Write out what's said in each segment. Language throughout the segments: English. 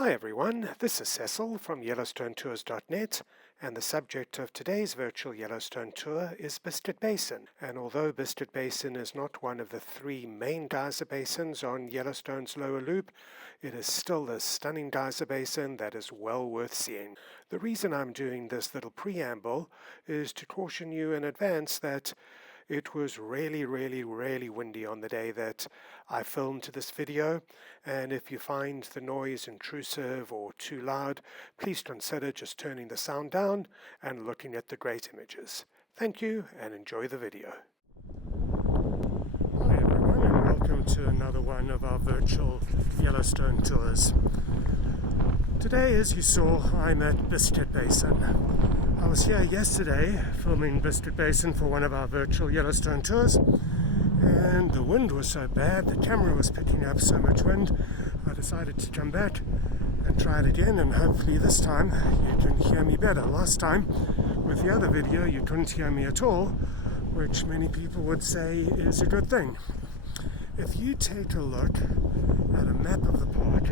Hi everyone, this is Cecil from YellowstoneTours.net, and the subject of today's virtual Yellowstone tour is Biscuit Basin. And although Biscuit Basin is not one of the three main geyser basins on Yellowstone's lower loop, it is still a stunning geyser basin that is well worth seeing. The reason I'm doing this little preamble is to caution you in advance that it was really windy on the day that I filmed this video, and if you find the noise intrusive or too loud, please consider just turning the sound down and looking at the great images. Thank you and enjoy the video. Hi everyone, and welcome to another one of our virtual Yellowstone tours. Today, as you saw, I'm at Biscuit Basin. I was here yesterday filming Biscuit Basin for one of our virtual Yellowstone tours, and the wind was so bad, the camera was picking up so much wind, I decided to come back and try it again, and hopefully this time you can hear me better. Last time, with the other video, you couldn't hear me at all, which many people would say is a good thing. If you take a look at a map of the park,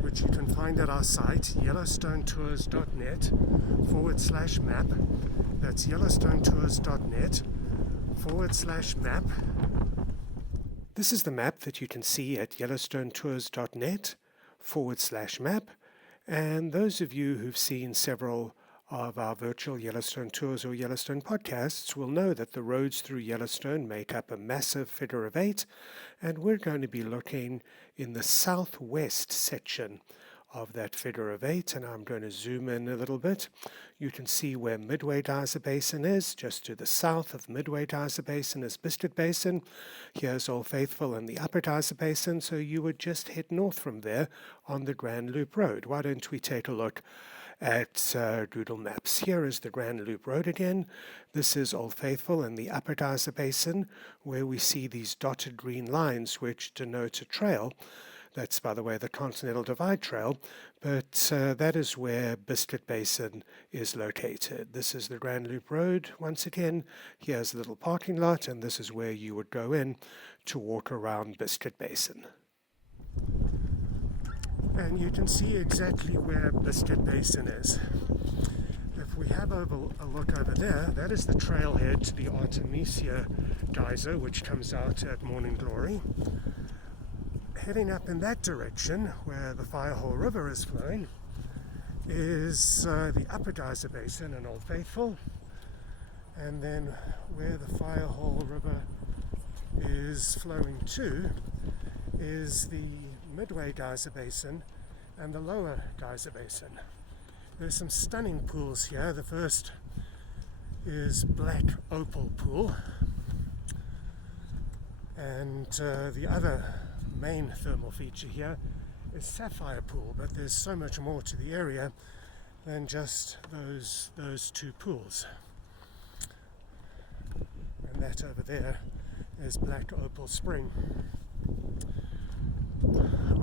which you can find at our site, YellowstoneTours.net/map. That's YellowstoneTours.net/map. This is the map that you can see at YellowstoneTours.net/map. And those of you who've seen several of our virtual Yellowstone tours or Yellowstone podcasts will know that the roads through Yellowstone make up a massive figure of 8, and we're going to be looking in the southwest section of that figure of 8, and I'm going to zoom in a little bit. You can see where Midway Geyser Basin is. Just to the south of Midway Geyser Basin is Biscuit Basin. Here's Old Faithful and the Upper Geyser Basin, so you would just head north from there on the Grand Loop Road. Why don't we take a look at Google Maps. Here is the Grand Loop Road again. This is Old Faithful and the Upper Geyser Basin, where we see these dotted green lines which denote a trail. That's, by the way, the Continental Divide Trail, but that is where Biscuit Basin is located. This is the Grand Loop Road. Once again, here's a little parking lot, and this is where you would go in to walk around Biscuit Basin. And you can see exactly where Biscuit Basin is. If we have a look over there, that is the trailhead to the Artemisia Geyser, which comes out at Morning Glory. Heading up in that direction, where the Firehole River is flowing, is the Upper Geyser Basin and Old Faithful. And then where the Firehole River is flowing to is the Midway Geyser Basin and the Lower Geyser Basin. There's some stunning pools here. The first is Black Opal Pool, and the other main thermal feature here is Sapphire Pool, but there's so much more to the area than just those two pools. And that over there is Black Opal Spring.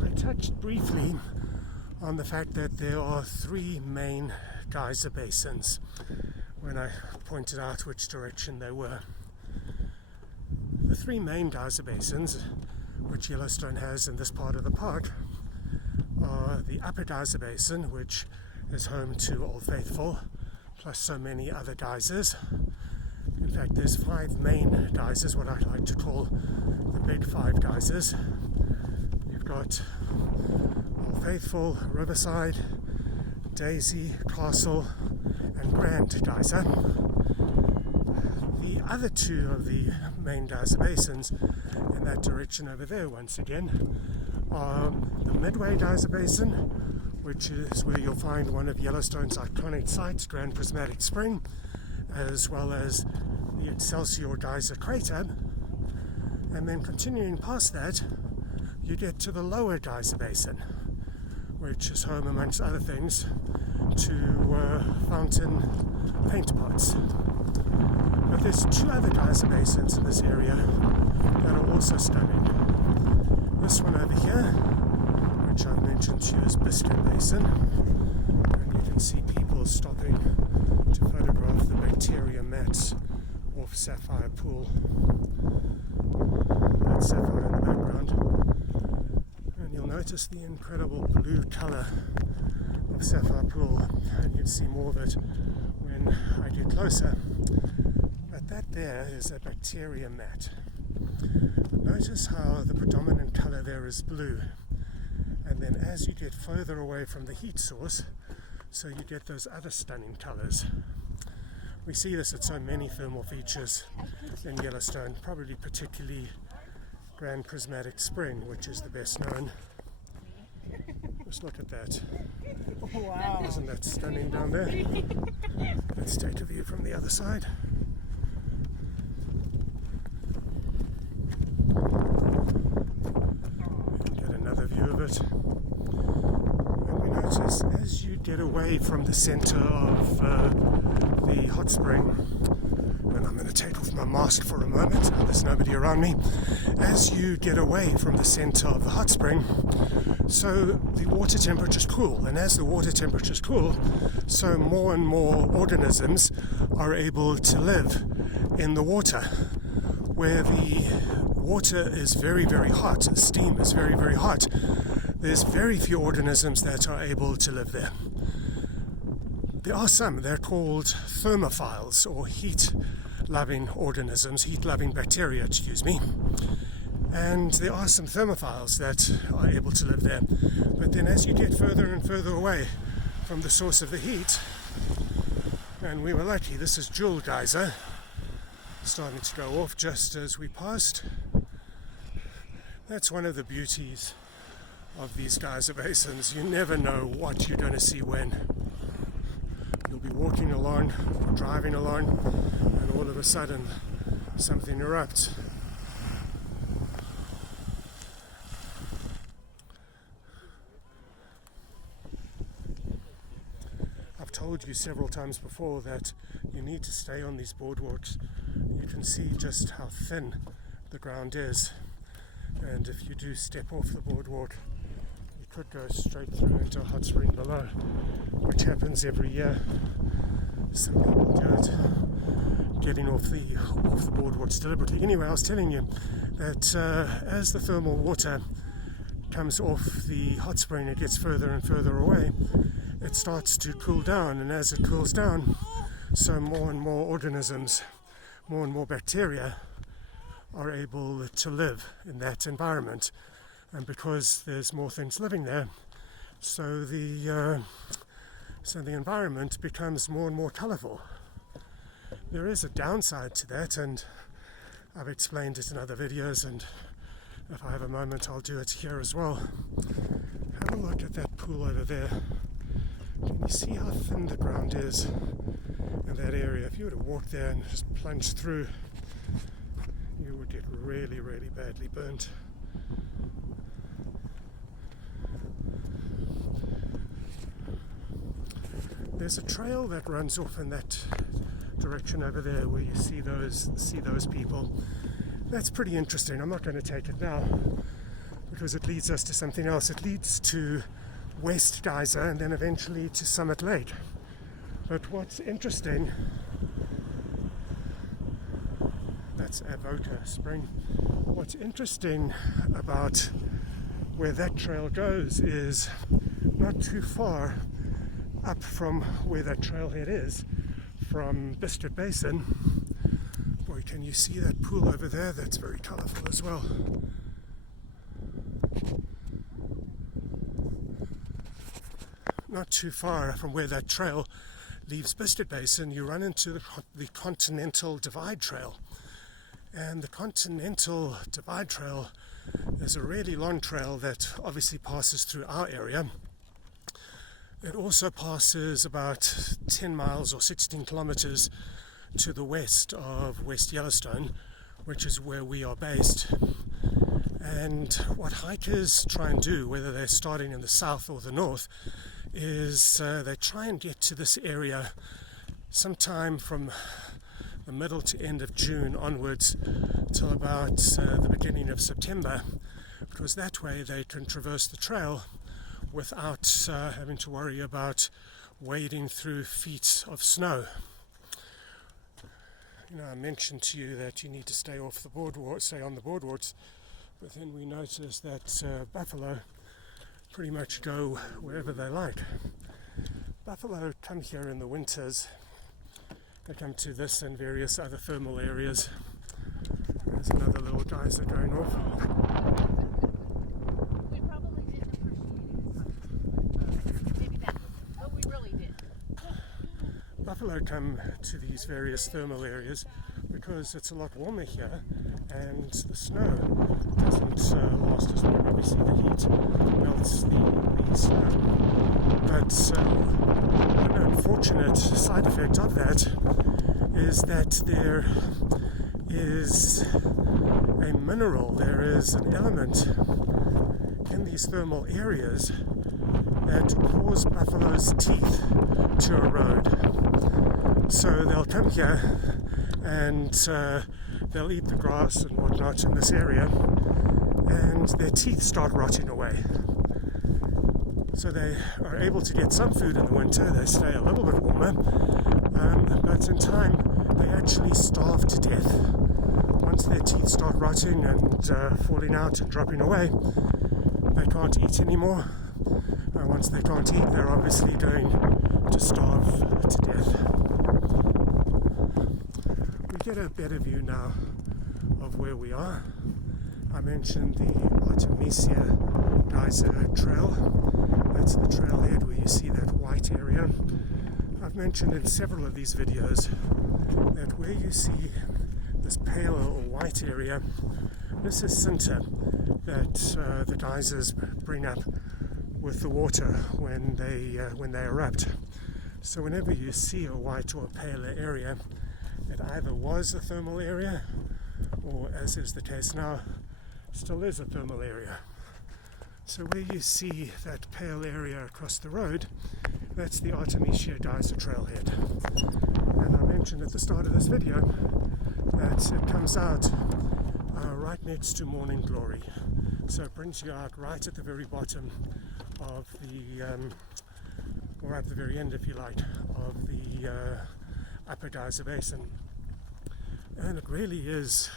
I touched briefly on the fact that there are three main geyser basins when I pointed out which direction they were. The three main geyser basins which Yellowstone has in this part of the park are the Upper Geyser Basin, which is home to Old Faithful, plus so many other geysers. In fact, there's 5 main geysers, what I like to call the big 5 geysers. You've got Old Faithful, Riverside, Daisy, Castle, and Grand Geyser. The other 2 of the main geyser basins in that direction over there, once again, are the Midway Geyser Basin, which is where you'll find one of Yellowstone's iconic sites, Grand Prismatic Spring, as well as the Excelsior Geyser Crater. And then continuing past that, you get to the Lower Geyser Basin, which is home, amongst other things, to fountain paint pots. But there's 2 other geyser basins in this area that are also stunning. This one over here, which I've mentioned to you, is Biscuit Basin, and you can see people stopping to photograph the bacteria mats off Sapphire Pool. That's Sapphire in the background. And you'll notice the incredible blue color of Sapphire Pool, and you'll see more of it when I get closer. But that there is a bacteria mat. Notice how the predominant color there is blue, and then as you get further away from the heat source, so you get those other stunning colors. We see this at so many thermal features in Yellowstone, probably particularly Grand Prismatic Spring, which is the best known. Just look at that. Wow. Isn't that stunning down there? Let's take a view from the other side. Get another view of it. And we notice as you get away from the center of the hot spring, and I'm going to take off my mask for a moment, there's nobody around me. As you get away from the center of the hot spring, so the water temperatures cool, and as the water temperatures cool, so more and more organisms are able to live in the water. Where the water is very, very hot, the steam is very, very hot, there's very few organisms that are able to live there. There are some, they're called thermophiles, or heat-loving organisms, heat-loving bacteria, excuse me. And there are some thermophiles that are able to live there. But then as you get further and further away from the source of the heat, and we were lucky, this is Jewel Geyser, starting to go off just as we passed. That's one of the beauties of these geyser basins. You never know what you're going to see when. You'll be walking along, or driving along, and all of a sudden something erupts. I've told you several times before that you need to stay on these boardwalks. You can see just how thin the ground is, and if you do step off the boardwalk, you could go straight through into a hot spring below, which happens every year. Some people do it, getting off the boardwalks deliberately. Anyway, I was telling you that as the thermal water comes off the hot spring, it gets further and further away, it starts to cool down, and as it cools down, so more and more organisms, more and more bacteria are able to live in that environment. And because there's more things living there, so the environment becomes more and more colorful. There is a downside to that, and I've explained it in other videos, and if I have a moment I'll do it here as well. Have a look at that pool over there. Can you see how thin the ground is in that area? If you were to walk there and just plunge through, you would get really, really badly burnt. There's a trail that runs off in that direction over there where you see those people. That's pretty interesting. I'm not going to take it now because it leads us to something else. It leads to West Geyser and then eventually to Summit Lake. But what's interesting, that's Avoca Spring. What's interesting about where that trail goes is not too far up from where that trailhead is, from Biscuit Basin. Boy, can you see that pool over there? That's very colorful as well. Not too far from where that trail leaves Biscuit Basin, you run into the Continental Divide Trail. And the Continental Divide Trail is a really long trail that obviously passes through our area. It also passes about 10 miles or 16 kilometers to the west of West Yellowstone, which is where we are based. And what hikers try and do, whether they're starting in the south or the north, is they try and get to this area sometime from the middle to end of June onwards till about the beginning of September, because that way they can traverse the trail without having to worry about wading through feet of snow. You know, I mentioned to you that you need to stay on the boardwalks, but then we noticed that buffalo pretty much go wherever they like. Buffalo come here in the winters. They come to this and various other thermal areas. There's another little geyser going off. We probably didn't appreciate it. Maybe that, but we really did. Buffalo come to these various thermal areas because it's a lot warmer here and the snow doesn't last as long. Obviously the heat melts the snow. But an unfortunate side effect of that is that there is a mineral, there is an element in these thermal areas that cause buffalo's teeth to erode. So they'll come here and they'll eat the grass and whatnot in this area, and their teeth start rotting away. So they are able to get some food in the winter, they stay a little bit warmer, but in time they actually starve to death. Once their teeth start rotting and falling out and dropping away, they can't eat anymore. Once they can't eat, they're obviously going to starve to death. We get a better view now of where we are. I mentioned the Artemisia Geyser Trail. That's the trailhead where you see that white area. I've mentioned in several of these videos that where you see this pale or white area, this is sinter that the geysers bring up with the water when they erupt. So whenever you see a white or a paler area, it either was a thermal area, or as is the case now, still is a thermal area. So where you see that pale area across the road, that's the Artemisia Geyser trailhead. And I mentioned at the start of this video that it comes out right next to Morning Glory. So it brings you out right at the very bottom of the, or at the very end if you like, of the Upper Geyser Basin. And it really is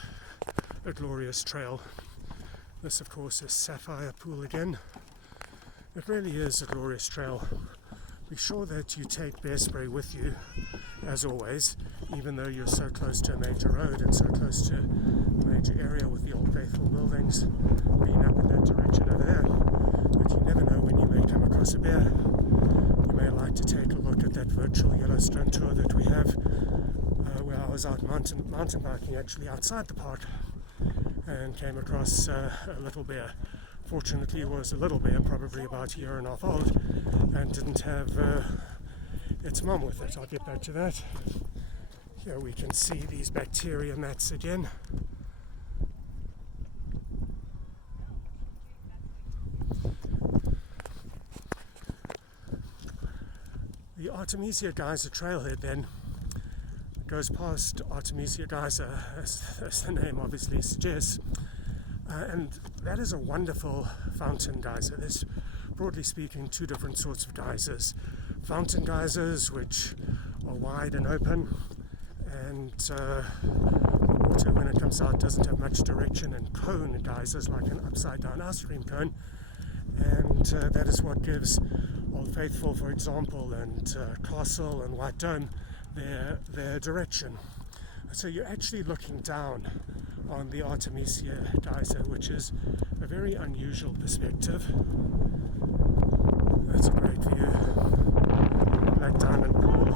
a glorious trail. This of course is Sapphire Pool again. It really is a glorious trail. Be sure that you take bear spray with you, as always, even though you're so close to a major road and so close to a major area with the Old Faithful buildings being up in that direction over there. But you never know when you may come across a bear. You may like to take a look at that virtual Yellowstone tour that we have, where I was out mountain biking actually outside the park and came across a little bear. Fortunately, it was a little bear, probably about a year and a half old, and didn't have its mum with it. I'll get back to that. Here we can see these bacteria mats again. The Artemisia Geyser trailhead then goes past Artemisia Geyser, as the name obviously suggests. And that is a wonderful fountain geyser. There's, broadly speaking, two different sorts of geysers. Fountain geysers, which are wide and open, and water, when it comes out, doesn't have much direction, and cone geysers, like an upside-down ice cream cone. And that is what gives Old Faithful, for example, and Castle and White Dome their direction. So you're actually looking down on the Artemisia Geyser, which is a very unusual perspective. That's a great view. Black Diamond Pool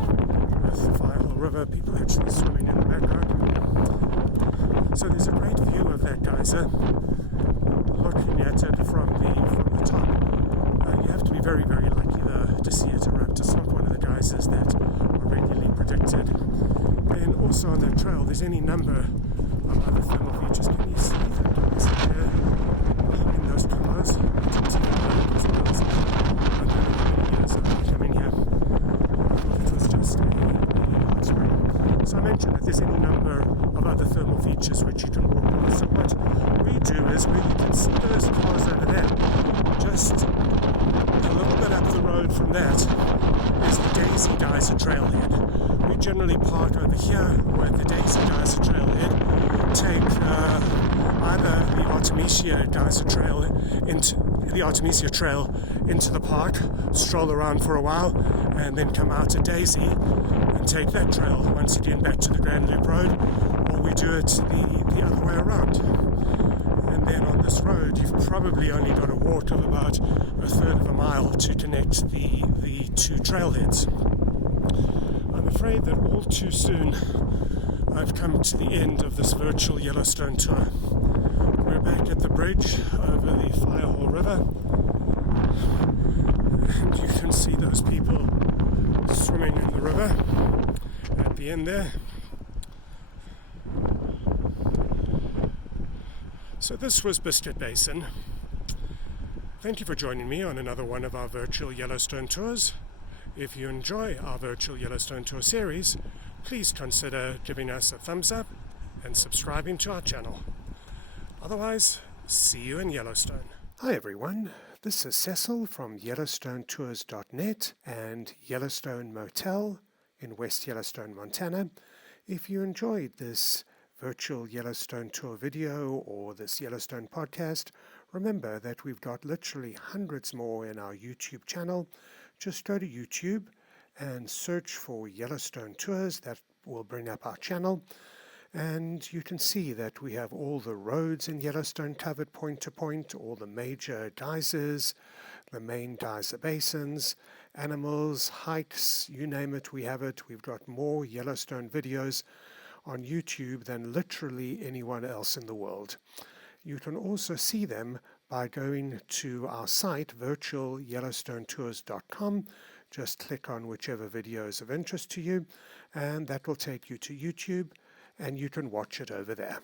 with the Firehole River, people actually swimming in the background. So there's a great view of that geyser, looking at it from the top. You have to be very, very lucky though to see it erupt. It's not one of the geysers that are regularly predicted. And also on that trail, there's any number of other thermal features. Can you see that geyser there in those colours? I didn't see that because it was years of coming here. It was just a hot spring. So I mentioned that there's any number of other thermal features which you can walk on. So what we do is, where you can see those cars over there, just a little bit up the road from that is the Daisy Geyser trailhead. We generally park over here or at the Daisy Geyser trailhead, take either the Artemisia Geyser trail the Artemisia Trail into the park, stroll around for a while, and then come out at Daisy and take that trail once again back to the Grand Loop Road, or we do it the other way around. And then on this road, you've probably only got a walk of about a third of a mile to connect the two trailheads. I'm afraid that all too soon I've come to the end of this virtual Yellowstone tour. We're back at the bridge over the Firehole River, and you can see those people swimming in the river at the end there. So this was Biscuit Basin. Thank you for joining me on another one of our virtual Yellowstone tours. If you enjoy our virtual Yellowstone tour series, please consider giving us a thumbs up and subscribing to our channel. Otherwise, see you in Yellowstone. Hi everyone, this is Cecil from YellowstoneTours.net and Yellowstone Motel in West Yellowstone, Montana. If you enjoyed this virtual Yellowstone tour video or this Yellowstone podcast, remember that we've got literally hundreds more in our YouTube channel. Just go to YouTube and search for Yellowstone Tours. That will bring up our channel, and you can see that we have all the roads in Yellowstone covered point to point, all the major geysers, the main geyser basins, animals, hikes, you name it, we have it. We've got more Yellowstone videos on YouTube than literally anyone else in the world. You can also see them by going to our site, virtualyellowstonetours.com. Just click on whichever video is of interest to you, and that will take you to YouTube, and you can watch it over there.